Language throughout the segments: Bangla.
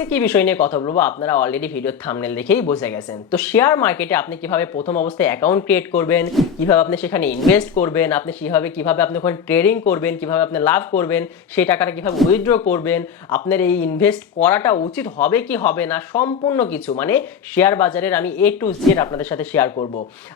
আজকে কি বিষয় নিয়ে কথা বলবো আপনারা অলরেডি ভিডিওর থাম্বনেল দেখেই বুঝে গেছেন। তো শেয়ার মার্কেটে আপনি কিভাবে প্রথম অবস্থায় অ্যাকাউন্ট ক্রিয়েট করবেন, কিভাবে আপনি সেখানে ইনভেস্ট করবেন, আপনি কিভাবে আপনি ওখানে ট্রেডিং করবেন, কিভাবে আপনি লাভ করবেন, সেই টাকাটা কিভাবে উইথড্র করবেন, আপনার এই ইনভেস্ট করাটা উচিত হবে কি হবে না, সম্পূর্ণ কিছু মানে শেয়ার বাজারের আমি A to Z আপনাদের সাথে শেয়ার করব।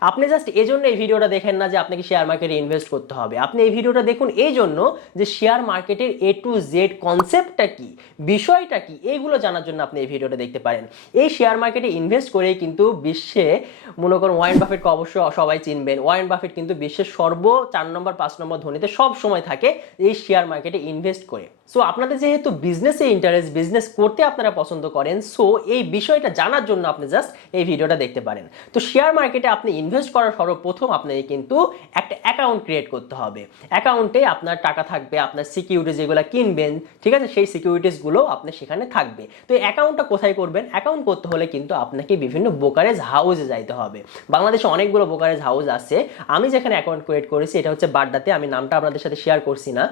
আপনি জাস্ট এই জন্য এই ভিডিওটা দেখেন না যে আপনাকে শেয়ার মার্কেটে ইনভেস্ট করতে হবে, আপনি এই ভিডিওটা দেখুন এই জন্য যে শেয়ার মার্কেটের A to Z কনসেপ্টটা কি, বিষয়টা কি, এইগুলো জানার জন্য আপনি এই ভিডিওটা দেখতে পারেন। এই শেয়ার মার্কেটে ইনভেস্ট করেই কিন্তু বিশ্বে মনে করুন ওয়ারেন বাফেটকে অবশ্যই সবাই চিনবেন। ওয়ারেন বাফেট কিন্তু বিশ্বের 4 নম্বর 5 নম্বর ধনীতে সব সময় থাকে এই শেয়ার মার্কেটে ইনভেস্ট করে। সো আপনাদের যেহেতু বিজনেসে ইন্টারেস্ট, বিজনেস করতে আপনারা পছন্দ করেন, সো এই বিষয়টা জানার জন্য আপনি জাস্ট এই ভিডিওটা দেখতে পারেন। তো শেয়ার মার্কেটে আপনি ইনভেস্ট করার সর্বপ্রথম আপনাকে কিন্তু একটা অ্যাকাউন্ট ক্রিয়েট করতে হবে। অ্যাকাউন্টে আপনার টাকা থাকবে, আপনার সিকিউরিটিজ যেগুলো কিনবেন, ঠিক আছে, সেই সিকিউরিটিসগুলো আপনি সেখানে থাকবে। তো এই অ্যাকাউন্টটা কোথায় করবেন? অ্যাকাউন্ট করতে হলে কিন্তু আপনাকে বিভিন্ন ব্রোকারেজ হাউসে যাইতে হবে। বাংলাদেশে অনেকগুলো ব্রোকারেজ হাউস আছে। আমি যেখানে অ্যাকাউন্ট ক্রিয়েট করেছি এটা হচ্ছে বাড্ডাতে, আমি নামটা আপনাদের সাথে শেয়ার করছি না।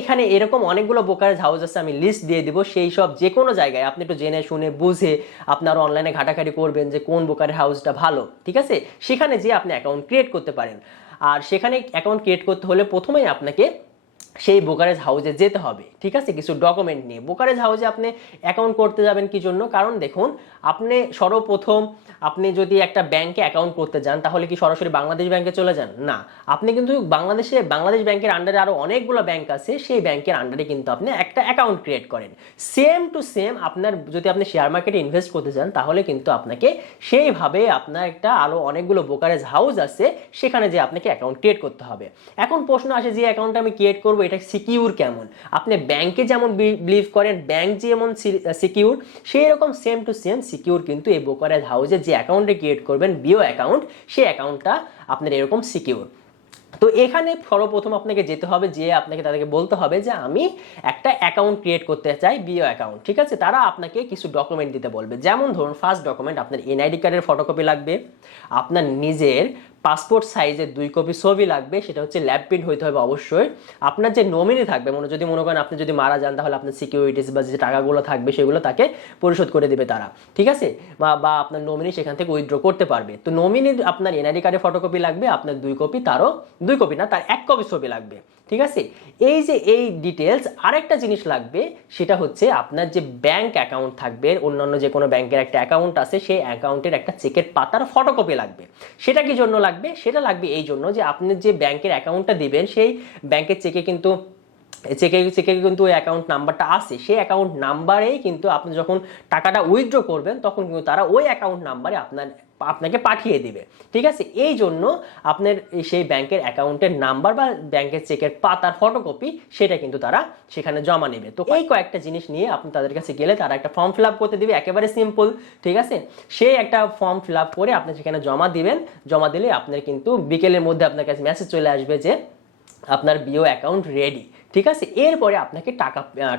এখানে এরকম অনেকগুলো ব্রোকারেজ হাউস আছে, আমি লিস্ট দিয়ে দিব। সেই সব যে কোনো জায়গায় আপনি একটু জেনে শুনে বুঝে আপনারা অনলাইনে ঘাটাঘাটি করবেন যে কোন ব্রোকারেজ হাউসটা ভালো, ঠিক আছে, সেখানে যেয়ে আপনি অ্যাকাউন্ট ক্রিয়েট করতে পারেন। আর সেখানে অ্যাকাউন্ট ক্রিয়েট করতে হলে প্রথমেই আপনাকে সেই ব্রোকারেজ হাউসে যেতে হবে, ঠিক আছে, কিছু ডকুমেন্ট নিয়ে। ব্রোকারেজ হাউসে আপনি অ্যাকাউন্ট করতে যাবেন কি জন্য? কারণ দেখুন, আপনি সর্বপ্রথম আপনি যদি একটা ব্যাংকে অ্যাকাউন্ট করতে যান তাহলে কি সরাসরি বাংলাদেশ ব্যাংকে চলে যান? না, আপনি কিন্তু বাংলাদেশ ব্যাংকের আন্ডারে আরও অনেকগুলো ব্যাংক আছে, সেই ব্যাংকের আন্ডারে কিন্তু আপনি একটা অ্যাকাউন্ট ক্রিয়েট করেন। সেম টু সেম আপনার যদি আপনি শেয়ার মার্কেটে ইনভেস্ট করতে যান তাহলে কিন্তু আপনাকে সেইভাবে আপনার একটা আরও অনেকগুলো ব্রোকারেজ হাউস আছে, সেখানে যে আপনাকে অ্যাকাউন্ট ক্রিয়েট করতে হবে। এখন প্রশ্ন আসে যে অ্যাকাউন্টটা আমি ক্রিয়েট করবো এটা সিকিউর কেমন? আপনি ব্যাংকে যেমন বিলিভ করেন ব্যাংক যেমন সিকিউর, সেই রকম সেম টু সেম সিকিউর কিন্তু এই ব্রোকারেজ হাউসে যে অ্যাকাউন্টে ক্রিয়েট করবেন বিও অ্যাকাউন্ট, সেই অ্যাকাউন্টটা আপনার এরকম সিকিউর। তো এখানে সর্বপ্রথম আপনাকে যেতে হবে, যে আপনাকে তাদেরকে বলতে হবে যে আমি একটা অ্যাকাউন্ট ক্রিয়েট করতে চাই, বিও অ্যাকাউন্ট, ঠিক আছে। তারা আপনাকে কিছু ডকুমেন্ট দিতে বলবে, যেমন ধরুন ফার্স্ট ডকুমেন্ট আপনার এনআইডি কার্ডের ফটোকপি লাগবে, আপনার নিজের পাসপোর্ট সাইজের 2 কপি ছবি লাগবে, সেটা হচ্ছে ল্যাব প্রিন্ট হইতে হবে অবশ্যই। আপনার যে নমিনি থাকবে, যদি মনে করেন আপনি যদি মারা যান তাহলে আপনার সিকিউরিটিস বা যে টাকাগুলো থাকবে সেগুলো তাকে পরিশোধ করে দেবে তারা, ঠিক আছে, বা আপনার নমিনি সেখান থেকে উইথড্র করতে পারবে। তো নমিনির আপনার এনআইডি কার্ডের ফটোকপি লাগবে, আপনার 2 কপি, তারও 2 কপি না, তার 1 কপি ছবি লাগবে, ঠিক আছে। এই ডিটেলস। আরেকটা জিনিস লাগবে, সেটা হচ্ছে আপনার যে ব্যাংক অ্যাকাউন্ট থাকবে, অন্যান্য যে কোনো ব্যাংকের একটা অ্যাকাউন্ট আছে, সেই অ্যাকাউন্টের একটা চেকের পাতার ফটোকপি লাগবে। সেটা কি জন্য লাগবে? সেটা লাগবে এই জন্য যে আপনি যে ব্যাংকের অ্যাকাউন্টটা দিবেন সেই ব্যাংকের চেকে কিন্তু ওই অ্যাকাউন্ট নাম্বারটা আছে, সেই অ্যাকাউন্ট নাম্বারেই কিন্তু আপনি যখন টাকাটা উইথড্র করবেন তখন কিন্তু তারা ওই অ্যাকাউন্ট নাম্বারে আপনাকে পাঠিয়ে দিবে, ঠিক আছে। এই জন্য আপনার সেই ব্যাংকের অ্যাকাউন্টের নাম্বার বা ব্যাংকের চেকের পাতার ফটোকপি সেটা কিন্তু তারা সেখানে জমা নেবে। তো এই কয়েকটা জিনিস নিয়ে আপনি তাদের কাছে গেলে তারা একটা ফর্ম ফিল আপ করতে দিবে, একেবারে সিম্পল, ঠিক আছে। সেই একটা ফর্ম ফিল আপ করে আপনি সেখানে জমা দিবেন। জমা দিলে আপনার কিন্তু বিকেলের মধ্যে আপনার কাছে মেসেজ চলে আসবে যে আপনার বিও অ্যাকাউন্ট রেডি, ঠিক আছে। এরপরে আপনাকে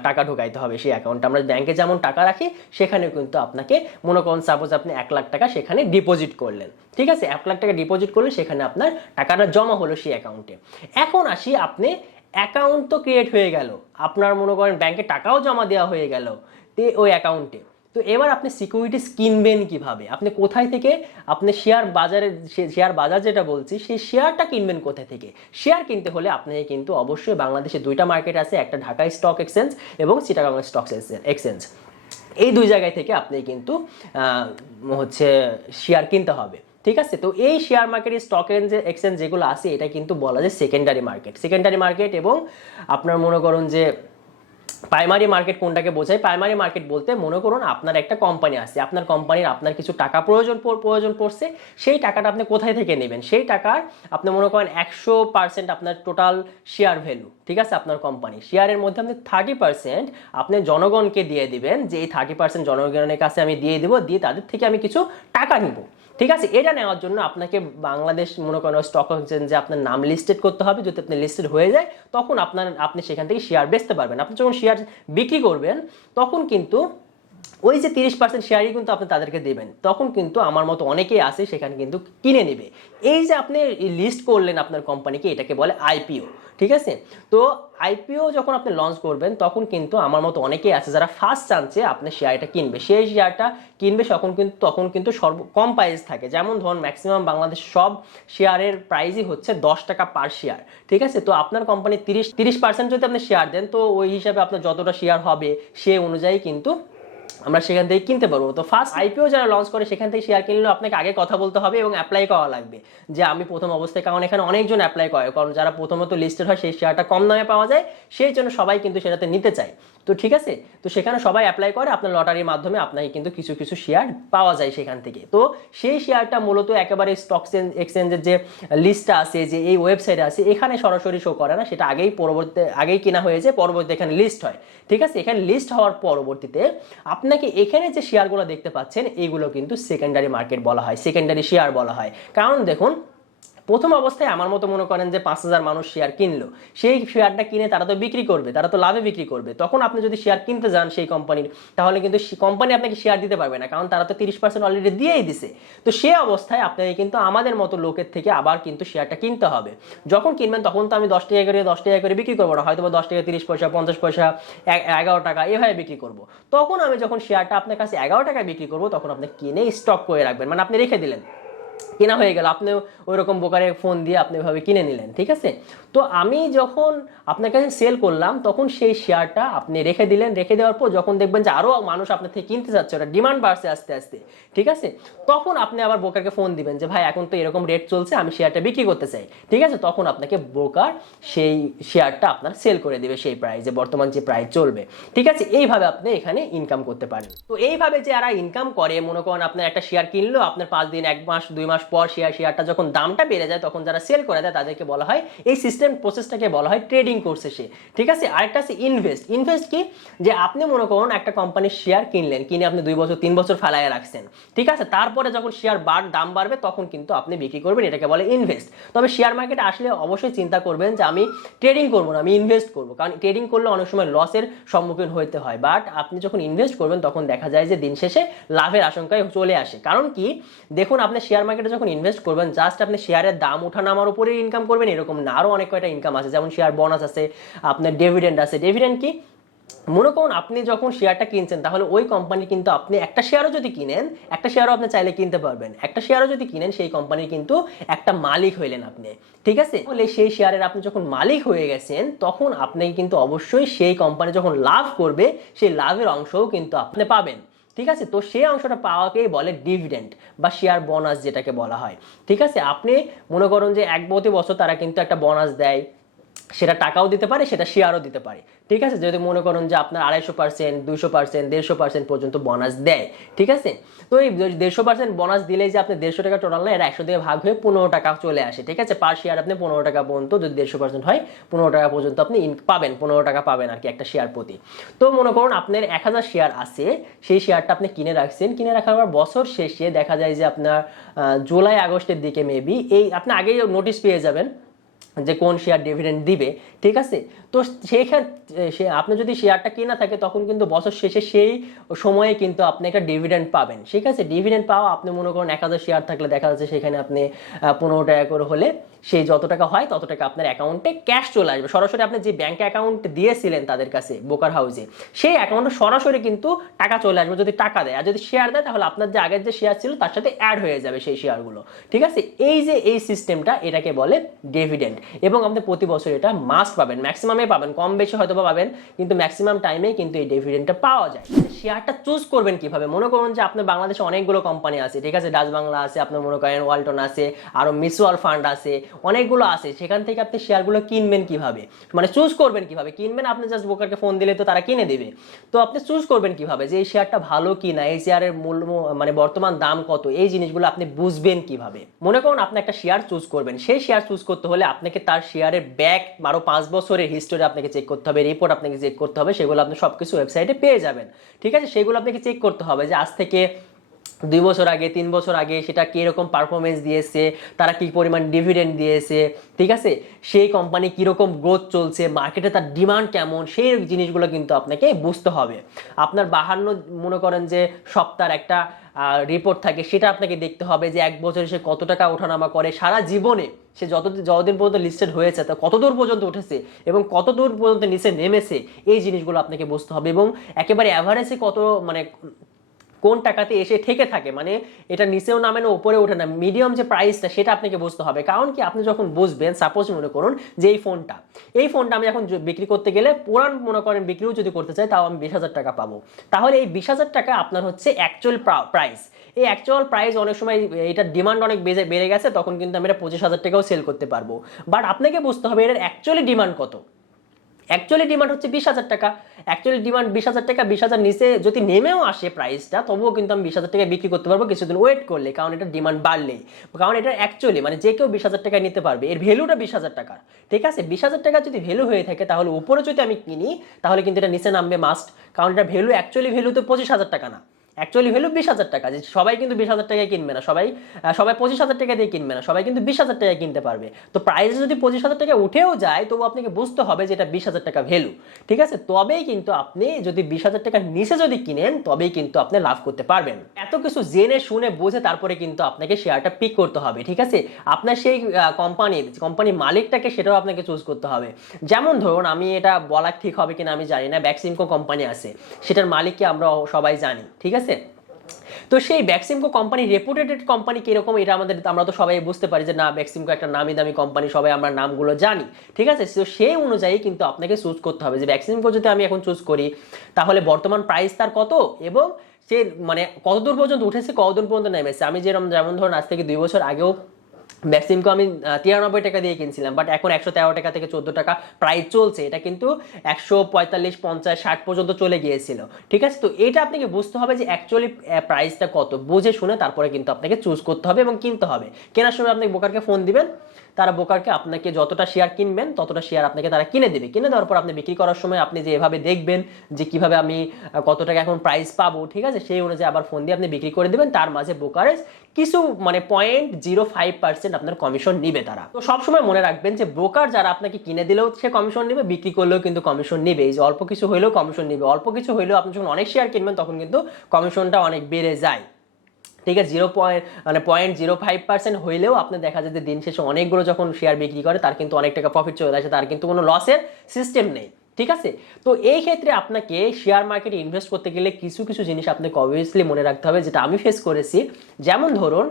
টাকা ঢোকাইতে হবে সেই অ্যাকাউন্টে। আমরা ব্যাংকে যেমন টাকা রাখি সেখানেও কিন্তু আপনাকে মনে করুন সাপোজ আপনি 1 লাখ টাকা সেখানে ডিপোজিট করলেন, ঠিক আছে, 1 লাখ টাকা ডিপোজিট করলে সেখানে আপনার টাকাটা জমা হলো সেই অ্যাকাউন্টে। এখন আসি, আপনি অ্যাকাউন্ট তো ক্রিয়েট হয়ে গেল, আপনার মনে করেন ব্যাংকে টাকাও জমা দেওয়া হয়ে গেল ওই অ্যাকাউন্টে। তো এবার আপনি সিকিউরিটিস কিনবেন কিভাবে? আপনি কোথায় থেকে আপনি শেয়ার বাজার যেটা বলছি সেই শেয়ারটা কিনবেন কোথায় থেকে? শেয়ার কিনতে হলে আপনাকে কিন্তু অবশ্যই বাংলাদেশে 2টা মার্কেট আছে, একটা ঢাকা স্টক এক্সচেঞ্জ এবং চিটাগং স্টক এক্সচেঞ্জ। এই 2 জায়গায় থেকে আপনি কিন্তু হচ্ছে শেয়ার কিনতে হবে, ঠিক আছে। তো এই শেয়ার মার্কেট, স্টক এক্সচেঞ্জ যেগুলো আছে এটা কিন্তু বলা যায় সেকেন্ডারি মার্কেট। এবং আপনার মনে করুন যে প্রাইমারি মার্কেট কোনটাকে বোঝায়? প্রাইমারি মার্কেট বলতে মনে করুন আপনার একটা কোম্পানি আছে, আপনার কোম্পানির আপনার কিছু টাকা প্রয়োজন পড়ছে, সেই টাকাটা আপনি কোথায় থেকে নেবেন? সেই টাকার আপনি মনে করেন 100% আপনার টোটাল শেয়ার ভ্যালু, ঠিক আছে, আপনার কোম্পানি শেয়ারের মধ্যে আপনি 30% আপনি জনগণকে দিয়ে দিবেন, যে এই 30% জনগণের কাছে আমি দিয়ে দিব, দিয়ে তাদের থেকে আমি কিছু টাকা নিব, ঠিক আছে। এটা নেওয়ার জন্য আপনাকে বাংলাদেশ মনে করেন স্টক এক্সচেঞ্জে আপনার নাম লিস্টেড করতে হবে। যদি আপনি লিস্টেড হয়ে যায় তখন আপনি সেখান থেকে শেয়ার বেচতে পারবেন। আপনি যখন শেয়ার বিক্রি করবেন তখন কিন্তু ওই যে 30% শেয়ারই কিন্তু আপনি তাদেরকে দেবেন, তখন কিন্তু আমার মতো অনেকেই আছে সেখানে কিন্তু কিনে নেবে। এই যে আপনি লিস্ট করলেন আপনার কোম্পানিকে, এটাকে বলে আইপিও। ঠিক আছে, তো আইপিও যখন আপনি লঞ্চ করবেন তখন কিন্তু আমার মতো অনেকেই আছে যারা ফার্স্ট চান্সে আপনার শেয়ারটা কিনবে, সেই শেয়ারটা কিনবে তখন কিন্তু কম প্রাইস থাকে। যেমন ধরুন ম্যাক্সিমাম বাংলাদেশ সব শেয়ারের প্রাইসই হচ্ছে 10 টাকা পার শেয়ার। ঠিক আছে, তো আপনার কোম্পানি 30% যদি আপনি শেয়ার দেন, তো ওই হিসাবে আপনার যতটা শেয়ার হবে সে অনুযায়ী কিন্তু আমরা সেখান থেকে কিনতে পারবো। তো ফার্স্ট আইপিও যারা লঞ্চ করে সেখান থেকে শেয়ার কিনলেও আপনাকে আগে কথা বলতে হবে এবং অ্যাপ্লাই করা লাগবে যে আমি প্রথম অবস্থায়, কারণ এখানে অনেকজন অ্যাপ্লাই করে, কারণ যারা প্রথমত লিস্টেড হয় সেই শেয়ারটা কম দামে পাওয়া যায়, সেই জন্য সবাই কিন্তু সেটাতে নিতে চায়। তো ঠিক আছে, তো সেখানে সবাই অ্যাপ্লাই করে, আপনার লটারির মাধ্যমে আপনাকে কিন্তু কিছু কিছু শেয়ার পাওয়া যায় সেখান থেকে। তো সেই শেয়ারটা মূলত একেবারে স্টক এক্সচেঞ্জের যে লিস্টটা আছে, যে এই ওয়েবসাইটে আছে, এখানে সরাসরি শো করে না, সেটা আগেই কেনা হয়েছে, পরবর্তী এখানে লিস্ট হয়। ঠিক আছে, এখানে লিস্ট হওয়ার পরবর্তীতে আপনাকে এখানে যে শেয়ারগুলো দেখতে পাচ্ছেন এইগুলো কিন্তু সেকেন্ডারি মার্কেট বলা হয়, সেকেন্ডারি শেয়ার বলা হয়। কারণ দেখুন, প্রথম অবস্থায় আমার মতো মনে করেন যে 5,000 মানুষ শেয়ার কিনলো, সেই শেয়ারটা কিনে তারা তো বিক্রি করবে, তারা তো লাভে বিক্রি করবে। তখন আপনি যদি শেয়ার কিনতে যান সেই কোম্পানির, তাহলে কিন্তু কোম্পানি আপনাকে শেয়ার দিতে পারবে না, কারণ তারা তো 30% অলরেডি দিয়েই দিছে। তো সে অবস্থায় আপনাকে কিন্তু আমাদের মতো লোকের থেকে আবার কিন্তু শেয়ারটা কিনতে হবে। যখন কিনবেন তখন তো আমি 10 টাকা করে বিক্রি করবো না, হয়তো 10 টাকা 30 পয়সা 50 পয়সা 11 টাকা এভাবে বিক্রি করবো। তখন আমি যখন শেয়ারটা আপনার কাছে 11 টাকায় বিক্রি করবো, তখন আপনি কিনে স্টক করে রাখবেন, মানে আপনি রেখে দিলেন, কেনা হয়ে গেল, আপনি ওই রকম বোকারে ফোন দিয়ে আপনি ওইভাবে কিনে নিলেন। ঠিক আছে, তো আমি যখন আপনার কাছে সেল করলাম তখন সেই শেয়ারটা আপনি রেখে দিলেন, রেখে দেওয়ার পর যখন দেখবেন যে আরও মানুষ আপনার থেকে কিনতে চাচ্ছে, ওটা ডিমান্ড বাড়ছে আস্তে আস্তে, ঠিক আছে, তখন আপনি আবার ব্রোকারকে ফোন দিবেন যে ভাই এখন তো এরকম রেট চলছে, আমি শেয়ারটা বিক্রি করতে চাই। ঠিক আছে, তখন আপনাকে ব্রোকার সেই শেয়ারটা আপনার সেল করে দেবে সেই প্রাইসে, বর্তমান যে প্রাইস চলবে। ঠিক আছে, এইভাবে আপনি এখানে ইনকাম করতে পারেন। তো এইভাবে যে যারা ইনকাম করে, মনে করেন আপনার একটা শেয়ার কিনলো, আপনার 5 দিন 1 মাস 2 মাস পর শেয়ারটা যখন দামটা বেড়ে যায়, তখন যারা সেল করে দেয় তাদেরকে বলা হয়, এই সিস্টেম প্রসেসটাকে বলা হয় ট্রেডিং করছে সে। ঠিক আছে, আরেকটা আছে ইনভেস্ট। ইনভেস্ট কি, যে আপনি মনে করুন একটা কোম্পানির শেয়ার কিনলেন, কিনে আপনি 2 বছর 3 বছর ফেলায় রাখছেন। ঠিক আছে, তারপরে যখন শেয়ার দাম বাড়বে তখন কিন্তু আপনি বিক্রি করবেন, এটাকে বলে ইনভেস্ট। তবে শেয়ার মার্কেটে আসলে অবশ্যই চিন্তা করবেন যে আমি ট্রেডিং করবো না, আমি ইনভেস্ট করবো, কারণ ট্রেডিং করলে অনেক সময় লসের সম্মুখীন হতে হয়। বাট আপনি যখন ইনভেস্ট করবেন তখন দেখা যায় যে দিন শেষে লাভের আশঙ্কায় চলে আসে। কারণ কি, দেখুন আপনি শেয়ার মার্কেটে যখন ইনভেস্ট করবেন, জাস্ট আপনি শেয়ারের দাম ওঠা নামার উপরে ইনকাম করবেন এরকম না, আরো অনেক কয়টা ইনকাম আছে, যেমন শেয়ার বোনাস আছে, আপনার ডিভিডেন্ড আছে। ডিভিডেন্ড কি, মনে করুন আপনি যখন শেয়ারটা কিনছেন, তাহলে ওই কোম্পানি কিন্তু আপনি একটা শেয়ারও যদি কিনেন, একটা শেয়ারও আপনি চাইলে কিনতে পারবেন, একটা শেয়ারও যদি কিনেন সেই কোম্পানির কিন্তু একটা মালিক হইলেন আপনি। ঠিক আছে, তাহলে সেই শেয়ারের আপনি যখন মালিক হয়ে গেছেন, তখন আপনি কিন্তু অবশ্যই সেই কোম্পানি যখন লাভ করবে সেই লাভের অংশও কিন্তু আপনি পাবেন। ঠিক আছে, তো সেই অংশটা পাওয়াকেই বলে ডিভিডেন্ড বা শেয়ার বোনাস যেটাকে বলা হয়। ঠিক আছে, আপনি মনে করুন যে প্রতি বছর তারা কিন্তু একটা বোনাস দেয়, সেটা টাকাও দিতে পারে, সেটা শেয়ারও দিতে পারে। ঠিক আছে, যদি মনে করুন যে আপনার 250%, 200%, 150% পর্যন্ত বোনাস দেয়। ঠিক আছে, তো এই 150% বোনাস দিলে যে আপনি 150 টাকা টোটাল না, এর 100 দিয়ে ভাগ হয়ে 15 টাকা চলে আসে। ঠিক আছে, পার শেয়ার আপনি 15 টাকা পর্যন্ত, যদি 150% হয় 15 টাকা পর্যন্ত আপনি পাবেন, 15 টাকা পাবেন আর কি একটা শেয়ার প্রতি। তো মনে করুন আপনার 1000 শেয়ার আছে, সেই শেয়ারটা আপনি কিনে রাখছেন, কিনে রাখার পর বছর শেষে দেখা যায় যে আপনার জুলাই আগস্টের দিকে মেবি এই আপনি আগেই নোটিশ পেয়ে যাবেন যে কোন শেয়ার ডিভিডেন্ড দিবে। ঠিক আছে, তো সেক্ষেত্রে আপনি যদি শেয়ারটা কেনা থাকে তখন কিন্তু বছর শেষে সেই সময়ে কিন্তু আপনি একটা ডিভিডেন্ড পাবেন। ঠিক আছে, ডিভিডেন্ড পাওয়া, আপনি মনে করেন 1000 শেয়ার থাকলে দেখা যাচ্ছে সেখানে আপনি 15 টাকা করে হলে সেই যত টাকা হয় তত টাকা আপনার অ্যাকাউন্টে ক্যাশ চলে আসবে সরাসরি। আপনি যে ব্যাংকে অ্যাকাউন্ট দিয়েছিলেন তাদের কাছে ব্রোকার হাউসে, সেই অ্যাকাউন্টে সরাসরি কিন্তু টাকা চলে আসবে যদি টাকা দেয়। আর যদি শেয়ার দেয় তাহলে আপনার যে আগের যে শেয়ার ছিল তার সাথে অ্যাড হয়ে যাবে সেই শেয়ারগুলো। ঠিক আছে, এই সিস্টেমটা এটাকে বলে ডিভিডেন্ড, এবং আপনি প্রতি বছর এটা মাস্ট পাবেন, ম্যাক্সিমামে পাবেন, কম বেশি হয়তো পাবেন, কিন্তু ম্যাক্সিমাম টাইমে কিন্তু এই ডিভিডেন্ডটা পাওয়া যায়। শেয়ারটা চুজ করবেন কিভাবে, মনে করুন যে আপনার বাংলাদেশে অনেকগুলো কোম্পানি আছে। ঠিক আছে, ডাচ বাংলা আছে, আপনার মনে করেন ওয়ালটন আছে, আরো মিউচুয়াল ফান্ড আছে, অনেকগুলো আছে। সেখান থেকে আপনি শেয়ারগুলো কিনবেন কিভাবে, মানে চুজ করবেন কিভাবে কিনবেন, আপনি জাস্ট ব্রোকারকে ফোন দিলে তো তারা কিনে দেবে। তো আপনি চুজ করবেন কিভাবে যে এই শেয়ারটা ভালো কি না, এই শেয়ারের মূল্য মানে বর্তমান দাম কত, এই জিনিসগুলো আপনি বুঝবেন কিভাবে। মনে করুন আপনি একটা শেয়ার চুজ করবেন, সেই শেয়ার চুজ করতে হলে আপনাকে তার শেয়ারের ব্যাক আরো 5 বছরের হিস্টোরি আপনাকে চেক করতে হবে, রিপোর্ট আপনাকে চেক করতে হবে, সেগুলো আপনি সবকিছু ওয়েবসাইটে পেয়ে যাবেন। ঠিক আছে, সেগুলো আপনাকে চেক করতে হবে যে আজ থেকে 2 বছর আগে 3 বছর আগে সেটা কীরকম পারফরমেন্স দিয়েছে, তারা কী পরিমাণ ডিভিডেন্ড দিয়েছে, ঠিক আছে, সেই কোম্পানি কীরকম গ্রোথ চলছে, মার্কেটে তার ডিমান্ড কেমন, সেই জিনিসগুলো কিন্তু আপনাকে বুঝতে হবে। আপনার 52 মনে করেন যে সপ্তাহের একটা রিপোর্ট থাকে, সেটা আপনাকে দেখতে হবে যে 1 বছরে সে কত টাকা ওঠানামা করে, সারা জীবনে সে যতদিন পর্যন্ত লিস্টেড হয়েছে তা কত দূর পর্যন্ত উঠেছে এবং কত দূর পর্যন্ত নিচে নেমেছে, এই জিনিসগুলো আপনাকে বুঝতে হবে। এবং একেবারে অ্যাভারেজে কত মানে কোন টাকাতে এসে থেকে থাকে, মানে এটা নিচেও নামে না উপরে ওঠে না, মিডিয়াম যে প্রাইসটা সেটা আপনাকে বুঝতে হবে। কারণ কি আপনি যখন বুঝবেন, সাপোজ মনে করুন যে এই ফোনটা আমি এখন বিক্রি করতে গেলে পুরান মনে করেন বিক্রিও যদি করতে চাই তাও আমি 20,000 টাকা পাবো, তাহলে এই 20,000 টাকা আপনার হচ্ছে অ্যাকচুয়াল প্রাইস। এই অ্যাকচুয়াল প্রাইস অনেক সময় এটার ডিমান্ড অনেক বেড়ে গেছে, তখন কিন্তু আমি এটা 25,000 টাকাও সেল করতে পারবো। বাট আপনাকে বুঝতে হবে এটার অ্যাকচুয়ালি ডিমান্ড কত। অ্যাকচুয়ালি ডিমান্ড হচ্ছে 20,000 টাকা, অ্যাকচুয়ালি ডিমান্ড 20,000 টাকা, 20,000 নিচে যদি নেমেও আসে প্রাইসটা, তবুও কিন্তু আমি 20,000 টাকায় বিক্রি করতে পারবো কিছুদিন ওয়েট করলে, কারণ এটা ডিমান্ড বাড়লে, কারণ এটা অ্যাকচুয়ালি মানে যে কেউ 20,000 টাকায় নিতে পারবে, এর ভ্যালুটা 20,000 টাকার, ঠিক আছে। 20,000 টাকা যদি ভ্যালু হয়ে থাকে তাহলে উপরে যদি আমি কিনি তাহলে কিন্তু এটা নিচে নামবে মাস্ট, কারণ এটা ভ্যালু অ্যাকচুয়ালি ভ্যালু তো 25,000 টাকা না, অ্যাকচুয়ালি ভ্যালু 20,000 টাকা। যে সবাই কিন্তু 20,000 টাকায় কিনবে না, সবাই 25,000 টাকা দিয়ে কিনবে না, সবাই কিন্তু 20,000 টাকায় কিনতে পারবে। তো প্রাইস যদি 25,000 টাকা উঠেও যায় তবু আপনাকে বুঝতে হবে যে এটা 20,000 টাকা ভ্যালু, ঠিক আছে। তবেই কিন্তু আপনি যদি 20,000 টাকার নিচে যদি কিনেন তবেই কিন্তু আপনি লাভ করতে পারবেন। এত কিছু জেনে শুনে বুঝে তারপরে কিন্তু আপনাকে শেয়ারটা পিক করতে হবে, ঠিক আছে। আপনার সেই কোম্পানির মালিকটাকে সেটাও আপনাকে চুজ করতে হবে। যেমন ধরুন, আমি এটা বলা ঠিক হবে কিনা আমি জানি না, ব্যাক্সিমকো কোম্পানি আছে, সেটার মালিককে আমরা সবাই জানি, ঠিক আছে। তো সেই ব্যাক্সিমকো কোম্পানি রেপুটেড কোম্পানি কিরকম এটা আমরা তো সবাই বুঝতে পারি যে না, ব্যাক্সিমকো একটা নামি দামি কোম্পানি, সবাই আমরা নামগুলো জানি, ঠিক আছে। তো সেই অনুযায়ী কিন্তু আপনাকে চুজ করতে হবে যে ব্যাক্সিমকো যদি আমি এখন চুজ করি তাহলে বর্তমান প্রাইস তার কত এবং সে মানে কতদূর পর্যন্ত উঠেছে, কতদূর পর্যন্ত নেমেছে। আমি যেমন ধরুন আজ থেকে 2 বছর আগেও ব্যাক্সিমকো আমি 93 টাকা দিয়ে কিনছিলাম, বাট এখন 113 টাকা থেকে 14 টাকা প্রাইস চলছে, এটা কিন্তু 145, 50, 60 পর্যন্ত চলে গিয়েছিল, ঠিক আছে। তো এটা আপনাকে বুঝতে হবে যে অ্যাকচুয়ালি প্রাইসটা কত, বুঝে শুনে তারপরে কিন্তু আপনাকে চুজ করতে হবে এবং কিনতে হবে। কেনার সময় আপনি ব্রোকারকে ফোন দিবেন, তারা ব্রোকারকে আপনাকে যতটা শেয়ার কিনবেন ততটা শেয়ার আপনাকে তারা কিনে দেবে, কিনে দেওয়ার পর আপনি বিক্রি করার সময় আপনি যে এভাবে দেখবেন যে কিভাবে আমি কত টাকা এখন প্রাইস পাবো, ঠিক আছে, সেই অনুযায়ী আবার ফোন দিয়ে আপনি বিক্রি করে দেবেন। তার মাঝে ব্রোকারেজ কিছু মানে 0.05% আপনার কমিশন নিবে তারা। তো সবসময় মনে রাখবেন যে ব্রোকার যারা আপনাকে কিনে দিলেও সে কমিশন নিবে, বিক্রি করলেও কিন্তু কমিশন নিবে, এই যে অল্প কিছু হইলেও কমিশন নিবে, অল্প কিছু হইলেও আপনি যখন অনেক শেয়ার কিনবেন তখন কিন্তু কমিশনটা অনেক বেড়ে যায়, ঠিক আছে। 0.05% হইলেও আপনি দেখা যায় যে দিন শেষে অনেকগুলো যখন শেয়ার বিক্রি করে তার কিন্তু অনেক টাকা প্রফিট চলে আসে, তার কিন্তু কোনো লসের সিস্টেম নেই, ঠিক আছে। তো এই ক্ষেত্রে আপনাকে শেয়ার মার্কেটে ইনভেস্ট করতে গেলে কিছু কিছু জিনিস আপনাকে অবভিয়াসলি মনে রাখতে হবে, যেটা আমি ফেস করেছি। যেমন ধরুন,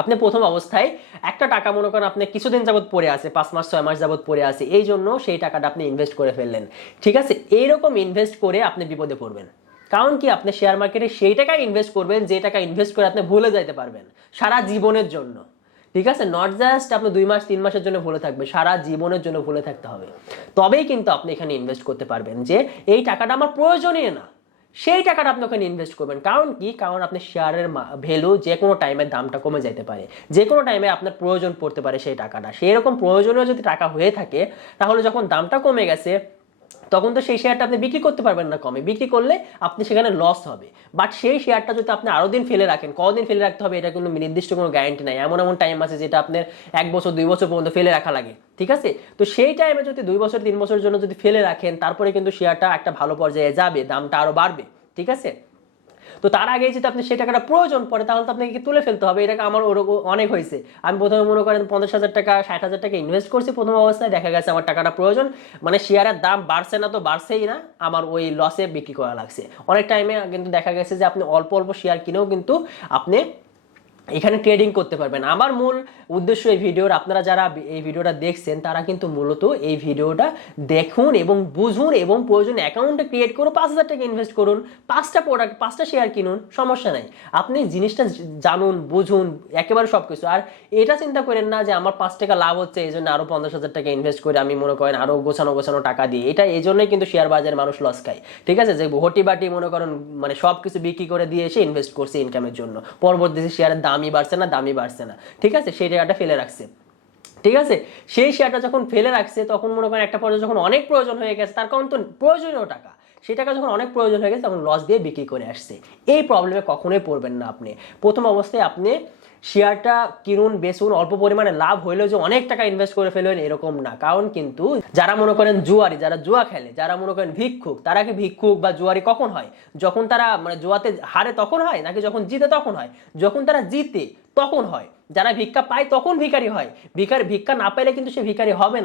আপনি প্রথম অবস্থায় একটা টাকা মনে করেন আপনি কিছুদিন যাবত পড়ে আছে, 5 মাস 6 মাস যাবত পড়ে আছে, এই জন্য সেই টাকাটা আপনি ইনভেস্ট করে ফেললেন, ঠিক আছে। এইরকম ইনভেস্ট করে আপনি বিপদে পড়বেন। কারণ কি আপনি শেয়ার মার্কেটে সেই টাকা ইনভেস্ট করবেন যে টাকা ইনভেস্ট করে আপনি ভুলে যাইতে পারবেন সারা জীবনের জন্য, ঠিক আছে। নট জাস্ট আপনি 2 মাস 3 মাসের জন্য ভুলে থাকবে, সারা জীবনের জন্য ভুলে থাকতে হবে, তবেই কিন্তু আপনি এখানে ইনভেস্ট করতে পারবেন যে এই টাকাটা আমার প্রয়োজনীয় না, সেই টাকাটা আপনি ওখানে ইনভেস্ট করবেন। কারণ কি, কারণ আপনি শেয়ারের ভ্যালু যে কোনো টাইমে দামটা কমে যেতে পারে, যে কোনো টাইমে আপনার প্রয়োজন পড়তে পারে সেই টাকাটা, সেই রকম প্রয়োজনীয় যদি টাকা হয়ে থাকে তাহলে যখন দামটা কমে গেছে তখন তো সেই শেয়ারটা আপনি বিক্রি করতে পারবেন না কমে, বিক্রি করলে আপনি সেখানে লস হবে। বাট সেই শেয়ারটা যদি আপনি আরো দিন ফেলে রাখেন, কদিন ফেলে রাখতে হবে এটা কোনো নির্দিষ্ট কোনো গ্যারান্টি নাই, এমন এমন টাইম আছে যেটা আপনার 1 বছর 2 বছর পর্যন্ত ফেলে রাখা লাগে, ঠিক আছে। তো সেই টাইমে যদি 2 বছর 3 বছরের জন্য যদি ফেলে রাখেন তারপরে কিন্তু শেয়ারটা একটা ভালো পর্যায়ে যাবে, দামটা আরো বাড়বে, ঠিক আছে। তো তার আগে যদি আপনি সেই টাকাটা প্রয়োজন পড়ে তাহলে তো আপনাকে তুলে ফেলতে হবে। এটা আমার অনেক হয়েছে, আমি প্রথমে মনে করেন 50,000 টাকা 60,000 টাকা ইনভেস্ট করছি প্রথম অবস্থায়, দেখা গেছে আমার টাকাটা প্রয়োজন মানে শেয়ারের দাম বাড়ছে না তো বাড়ছেই না, আমার ওই লসে বিক্রি করা লাগছে। অনেক টাইমে কিন্তু দেখা গেছে যে আপনি অল্প অল্প শেয়ার কিনেও কিন্তু আপনি এখানে ট্রেডিং করতে পারবেন। আমার মূল উদ্দেশ্য এই ভিডিওর, আপনারা যারা এই ভিডিওটা দেখছেন তারা কিন্তু মূলত এই ভিডিওটা দেখুন এবং বুঝুন এবং প্রয়োজনে অ্যাকাউন্টে ক্রিয়েট করুন, 5,000 টাকা ইনভেস্ট করুন, 5টা প্রোডাক্ট 5টা শেয়ার কিনুন, সমস্যা নাই। আপনি জিনিসটা জানুন বুঝুন একেবারে সব কিছু। আর এটা চিন্তা করেন না যে আমার 5 টাকা লাভ হচ্ছে এই জন্য আরও 50,000 টাকা ইনভেস্ট করে আমি মনে করেন আরও গোছানো টাকা দিয়ে, এটা এই জন্যই কিন্তু শেয়ার বাজারে মানুষ লস খায়, ঠিক আছে। যে হটি বাটি মনে করেন মানে সব কিছু বিক্রি করে দিয়ে এসে ইনভেস্ট করছে ইনকামের জন্য, পরবর্তীতে শেয়ারের দামই বাড়ছে না, ঠিক আছে, সেই টাকাটা ফেলে রাখছে, ঠিক আছে। সেই শেয়ারটা যখন ফেলে রাখছে তখন মনে করেন একটা পর্যায়ে যখন অনেক প্রয়োজন হয়ে গেছে, তার কারণ তো প্রয়োজনীয় টাকা, সেই টাকা যখন অনেক প্রয়োজন হয়ে গেছে তখন লস দিয়ে বিক্রি করে আসছে। এই প্রবলেমে কখনোই পড়বেন না আপনি। প্রথম অবস্থায় আপনি শেয়ারটা কিনুন বেচুন, অল্প পরিমাণে লাভ হইলেও যে অনেক টাকা ইনভেস্ট করে ফেলবেন এরকম না। কারণ কিন্তু যারা মনে করেন জুয়ারি, যারা জুয়া খেলে, যারা মনে করেন ভিক্ষুক, তারা কি ভিক্ষুক বা জুয়ারি কখন হয়? যখন তারা মানে জুয়াতে হারে তখন হয়, নাকি যখন জিতে তখন হয়? যখন তারা জিতে তখন হয়। যারা ভিক্ষা পায় তখন ভিখারি হয়। ভিক্ষা না পাইলে কিন্তু সে ভিখারি হবে না।